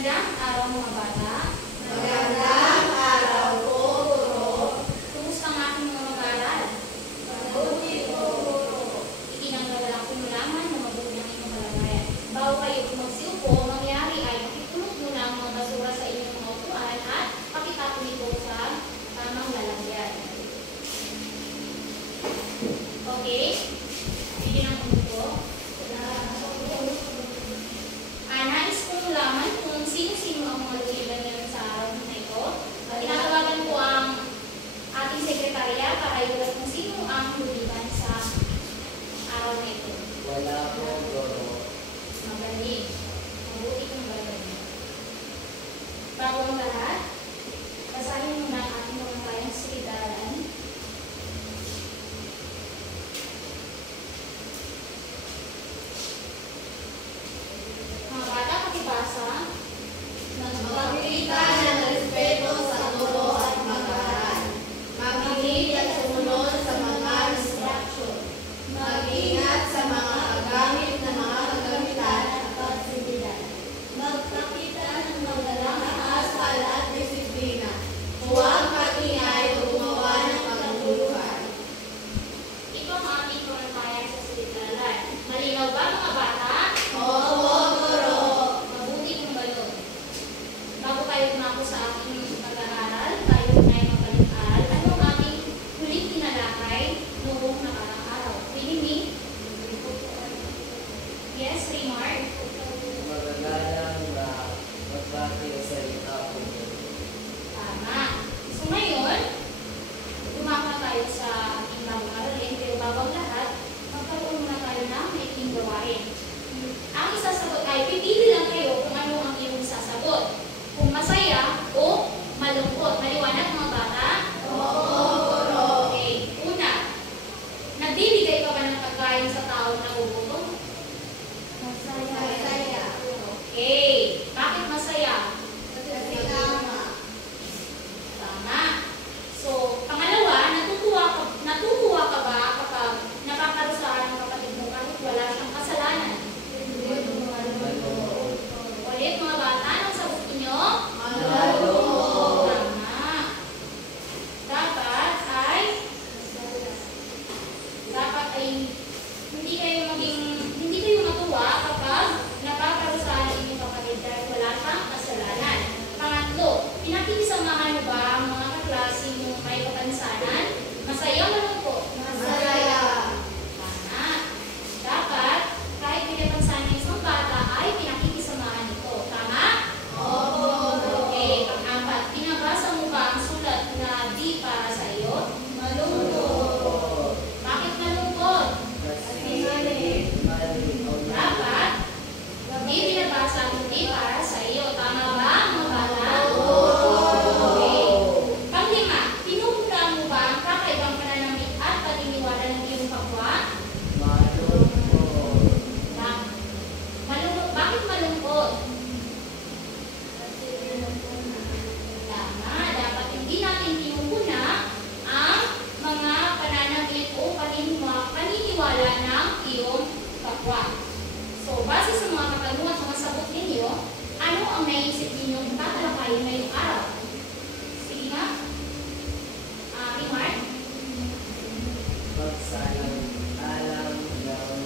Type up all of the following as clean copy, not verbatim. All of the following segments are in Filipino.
Magandang araw mga bata. Magandang araw po, Guro. Kumusta ang aking mga mag-aaral? Mabuti po, Guro. Ikinanggagalak kong malaman na mabuti ang inyong kalagayan. Bago kayo magsiupo, mangyari ay pakipulot muna ang mga basura sa inyong mga upuan at pakitapon ito sa tamang lalagyan. Okay? Sige ng upo. Nais kong malaman kung sino-sino ang mga lumiban ngayon sa araw na ito. Tinatawagan ko ang ating sekretarya para iulat kung sino ang lumiban sa araw na ito. Wala po, Guro. Magaling. Mabuti kong magaling. Bago ang lahat, basahin muna ang ating mga kayang silid-aralan. Mga bata, pakibasa. Magpakita ng respeto sa guro at mag-aaral. Makinig at sumunod sa mga instruction. Mag-ingat sa mga gamit na mga kagamitan at pasilidad. Magpakita ng magalang asal at disiplina. Huwag maingay o gumawa ng pagkuluhan. Ito ang ating pangalaman sa silid-aralan. Malinaw ba mga bata? Oo, Guro. Mabuti kong balon. Bago tayo umako sa ating pag-aaral, tayo ay magpalit-aral. Ano ang ating huling tinalakay noong nakarang araw? Pininig? Yes, Remark? Magagalang na magbati ang salita po. Tama. So ngayon, umako na tayo sa ating bagong aralin. Pero bago ang lahat, magkaroon muna tayo ng maikling gawain. Ang isasagot ay pipili lang kayo kung ano ang iyong isasagot. Kung masaya o malungkot. Maliwanag mga bata? Oo, Guro. Okay. Una, nagbibigay ka ba ng pagkain sa taong nagugutom? Masaya. Okay. Bakit masaya? Kasi tama. Tama. So, pangalawa, natutuwa ka ba kapag napakarusahan ng kapatid mo kahit wala siyang kasalanan? Ulit mga bata, anong sagot niyo? Malungkot. Tama. Dapat ay hindi kayo matuwa kapag napakarusahan ng inyong kapatid dahil wala siyang kasalanan. Pangatlo, pinakikisamahan mo ba ang mga kaklase mo may kapansanan? Masaya o malungkot? Masaya. Tama. Dapat, kahit may kapansanan ng isang bata ay pinakikisamahan ito. Tama? Opo. Okay. Pang-apat, binabasa mo ba ang sulat na di para sa iyo? Malungkot. Bakit malungkot? Kasi mali. Dapat, hindi binabasa ang di para sa iyo. Tama ba, mga bata? Okay. Panglima, pinupura mo ba ang kakaibang pananamit at paniniwala ng iyong kapwa? Malungkot. Bakit malungkot? Tama. Dapat hindi natin pinupuna ang mga pananamit o paniniwala ng iyong kapwa. So, base sa mga katanungan at mga sagot ninyo, ano ang naisip ninyong tatalakayin ngayong araw? Sige nga. Remark? Magsalang-alang ng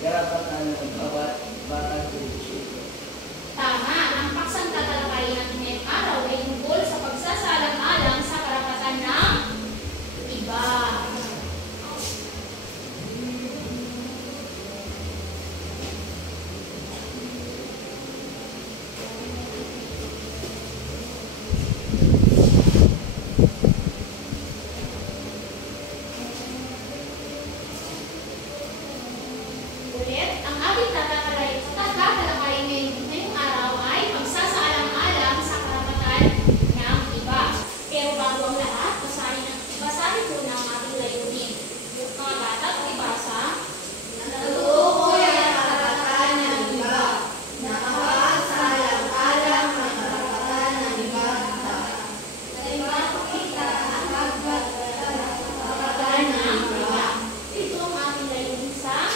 karapatan ng bawat batang Pilipino. Tama. Ang paksang tatalakayin natin ngayong araw ay tungkol sa pagsasalang-alang sa karapatan ng iba. Ulit, ang ating tatalakayin ngayong araw ay pagsasaalang-alang sa karapatan ng iba. Pero bago ang lahat, basahin po ng ating layunin. Mga bata, pakibasa. Natutukoy ang karapatan ng iba. Nakapagsalang-alang ang karapatan ng iba. Nagpapakita ang Karapatan ng iba. Ito ang ating layunin sa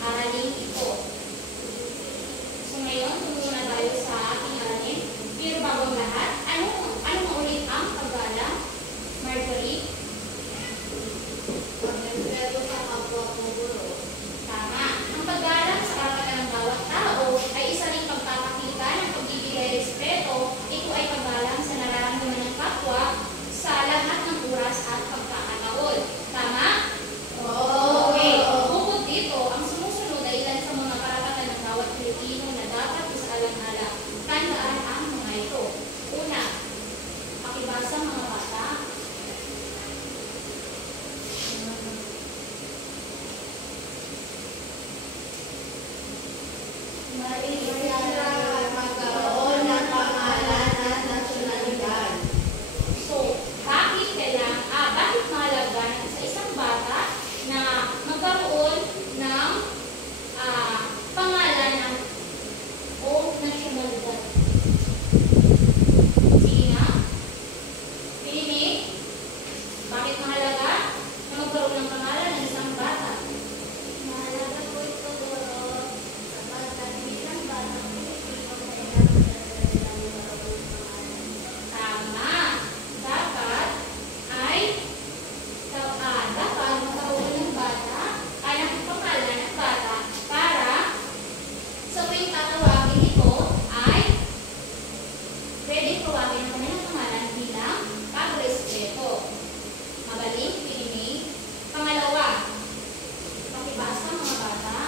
araling ito. paniniwala. Tandaan ang mga ito. Una, pakibasa mga bata. Magkaroon ng pangalan at nasyonalidad. So, bakit mahalaga sa isang bata na magkaroon ng pangalan o nasyonalidad? Sige nga. Piliin. Bakit mahalaga na magkaroon ng pangalan ng isang bata? Mahalaga po ito doon sapagkat bilang bata Tama. Dapat magkaroon ng bata ay ng pangalan ng bata para sa tuwing tatawagin ito ay pwede tawagin ang kanilang pangalan bilang pagrespeto. Magaling, pininig. Pangalawa, pakibasa mga bata.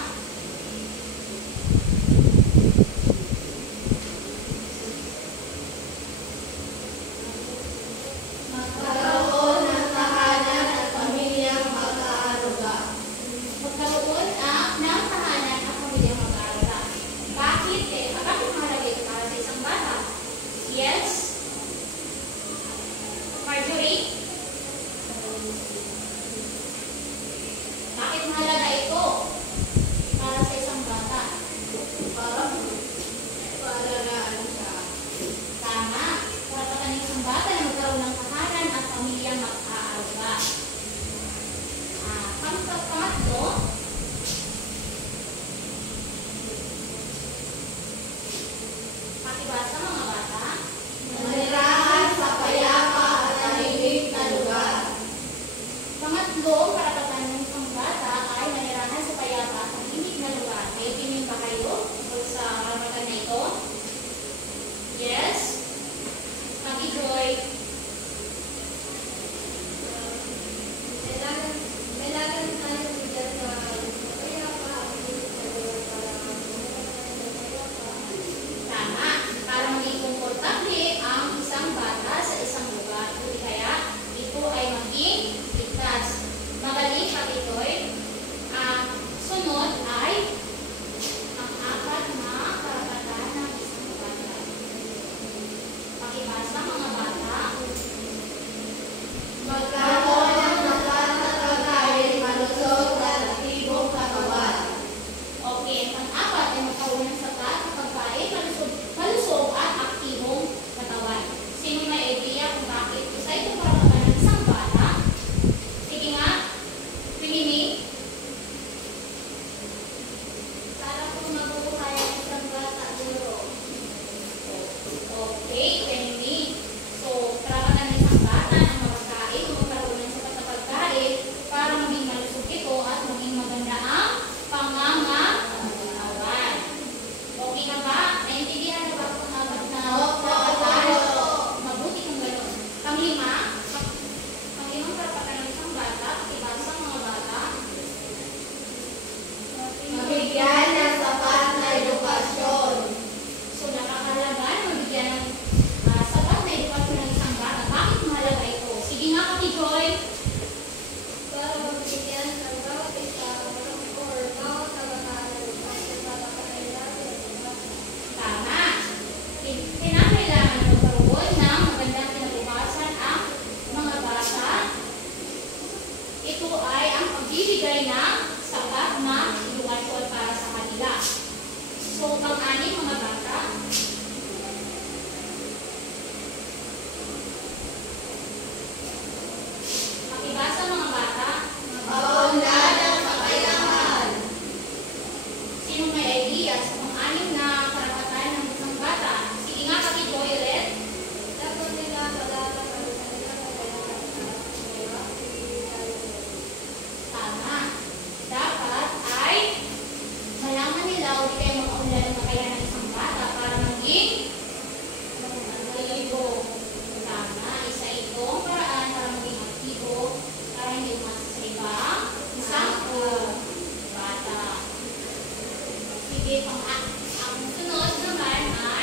magkaroon ng tahanan at pamilyang mag-aaruga. Magkaroon ng tahanan at pamilyang mag-aaruga. Bakit mahalaga ito para sa isang bata? Yes? Marjorie? Bakit mahalaga ito para sa isang bata? Para siya. Tama. Karapatan ng isang bata na magkaroon ng tahanan at pamilyang mag-aaruga. Pangatlo, pakibasa mga bata. Manirahan sa payapa at tahimik na lugar. Pangatlo, karapatan ng isang bata ay manirahan sa payapa at tahimik na lugar. May opinion ba kayo tungkol sa karapatan na ito? Yes? Mag-enjoy. Kailangan tayo bigyan sa payapa at tahimik na lugar para Tama. Para maging komportable ang isang bata sa isang lugar. Buti kaya ito ay maging ligtas. Magaling Kapitoy. Sunod ay ang apat na karapatan ng isang bata. Pakibasa mga bata. magkaroon ng sapat na pagkain, malusog at aktibong katawan. Okay, ang apat ay magkaroon ng sapat na pagkain, malusog at aktibong katawan. Sino may idea kung bakit isa itong karapatan ng isang bata? Sige nga, pininig. Para po mabuhay ang isang bata duro. Okay, pininig. So, karapatan ng isang bata ang makakain o magkaroon ng sapat na pagkain para maging malusog ito at maging maganda ang pangangalawan. Okay ka ba? Naintindihan na ba kung apat na karapatan? Mabuti kung gano'n. Panglimang karapatan ng isang bata, pakibasa mga bata. Mabigyan ng sapat na edukasyon. So, nakakahalaga na mabigyan ng sapat na edukasyon ng isang bata. Bakit mahalaga ito? Sige nga, Kati Joy. Para mabigyan ng bawat isa or bawat kabataan ng edukasyon para kakailangan. Tama. Kinakailangan na magkaroon ng magandang kinabukasan ang mga bata. Ito ay ang pagbibigay ng sapat na edukasyon para sa kanila. So, pang-anim mga bata, pakibasa mga bata. Maunlad ang kakayahan. Sino may idea sa pang-anim na karapatan ng isang bata? Sige nga, Kati Joy ulit. Dapat nila pag-aaral ang kanilang kakayahan. Tama. Dapat ay malaman nila o di kayo makaunlad ang kakayahan ng isang bata para maging aktibo. Tama. Isa itong paraan para maging aktibo para hindi umasa sa iba isang bata. Sige, ang sunod naman ay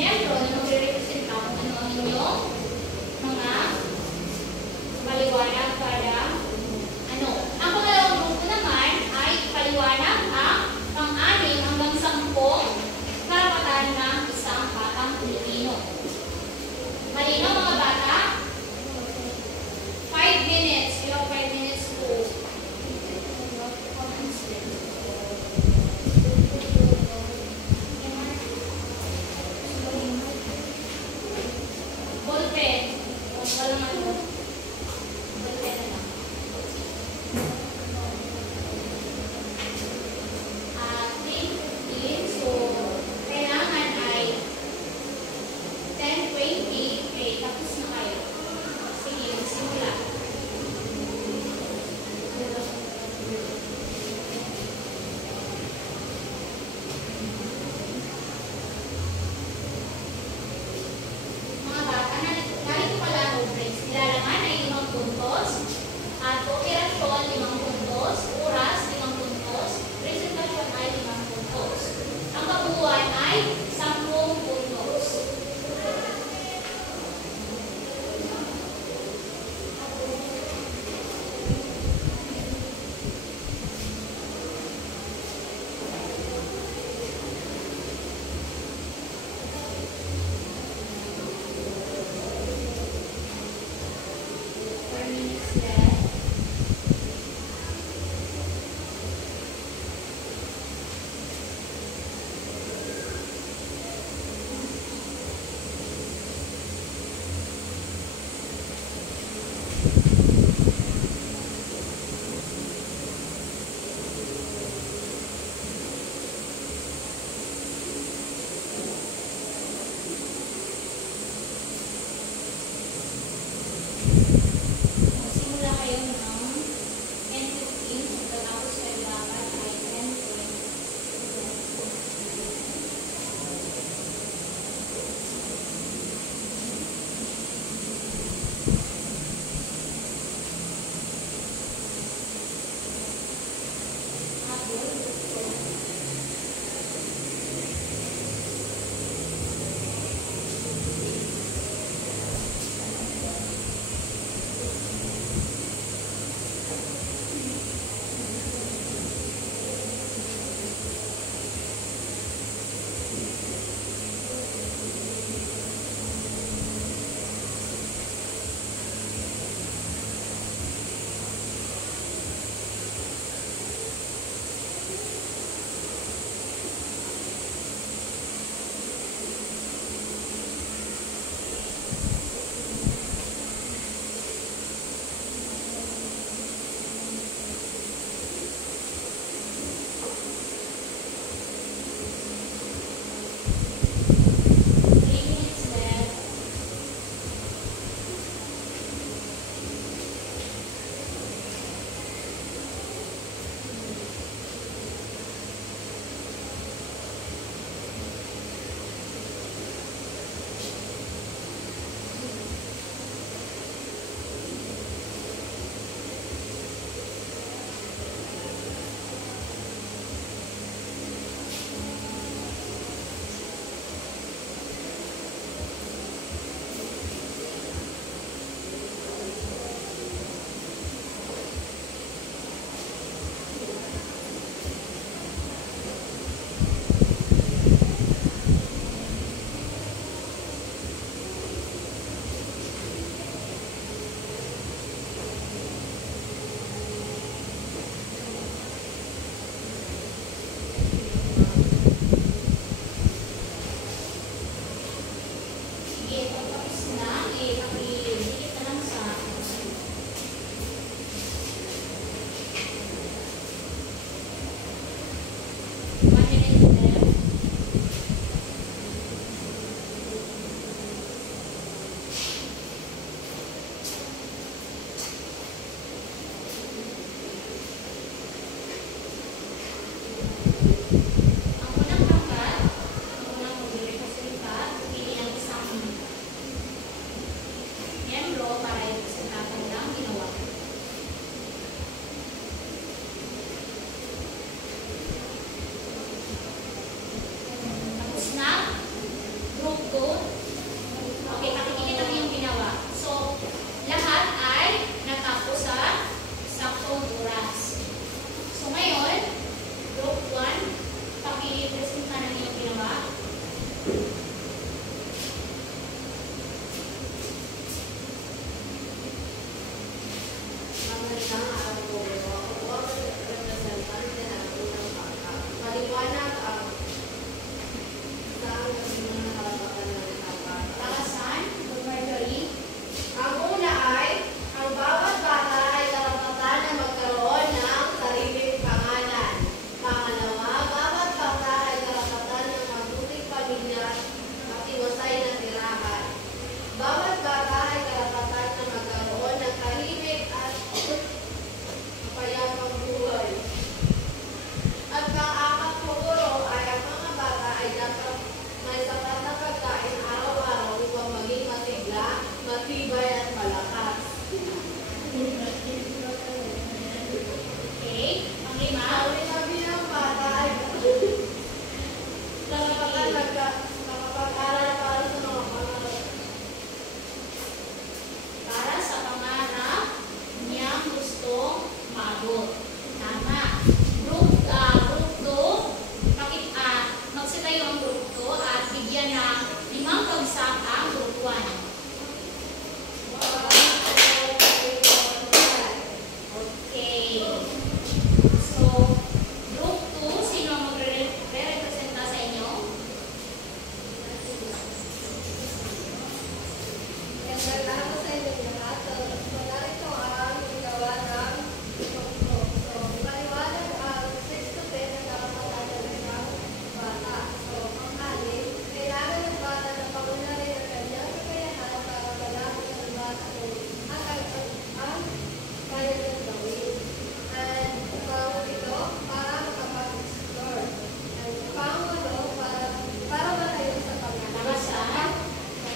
miyembro na magre-representa kung ano ang inyong mga paliwanag para ano. Ang pangalawang grupo naman ay paliwanag ang pang-anim hanggang 10 karapatan ng isang batang Pilipino. Malinaw mga bata? 5 minutes. You have 5 minutes to 2. Okay, pakikita mo yung ginawa. So, lahat ay natapos sa saktong oras. So, ngayon, group 1, pakipresent na namin yung ginawa. Maliwanag ang saan kasi mga karapatan ng isang bata. Para saan? Marjorie? Ang una ay, ang bawat bata ay karapatan na magkaroon ng sariling pangalan. Pangalawa, bawat bata ay karapatan ng mabuting pamilya at iwasay na tirahan. Bawat bata ay karapatan na magkaroon ng tahimik at mapayapang buhay. At pang-apat siguro ay ang mga bata ay dapat may sapat na pagkain araw-araw upang maging masigla, matibay at malakas. Okay. Ang lima? Ang lima bilang bata ay karapatan nakapag-aral para sa mga pangarap. Para sa pangarap niyang gustong maabot. Tama. Group 2, magsita yung group 2 at bigyan ng 5 bagsak ang group 1. Okay. So, group 2, sino ang magre-representa sa inyo? Nagkakaroon sa inyong lahat. So, narito ang gawa ng grupo. So, paliwanag ang 6 to 10 na karapatan ng isang bata. So, ang alin, kailangan ng bata na pangunahin ang kanyang kakayahan para malapit ang bata kung ang kaya niyang gawin. And pang-ito, para makapag-explore. And pang-walo, para malayo sa Para sa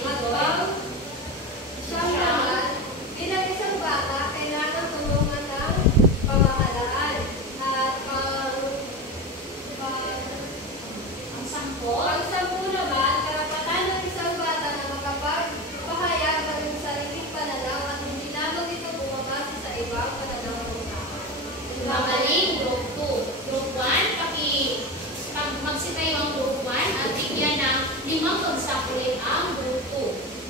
pangalawa. Siyang naman, bilang isang bata, kailangan tulungan ng pamahalaan at ang 10. pagsampu naman, karapatan ng isang bata na makapagpahayag ng iyong sariling pananaw at hindi lamang ito bumabase sa ibang pananaw ng tao. Magaling, group 2. Group 1, magsita yung group 1 at bigyan ng 5 bagsak ulit ang group 2.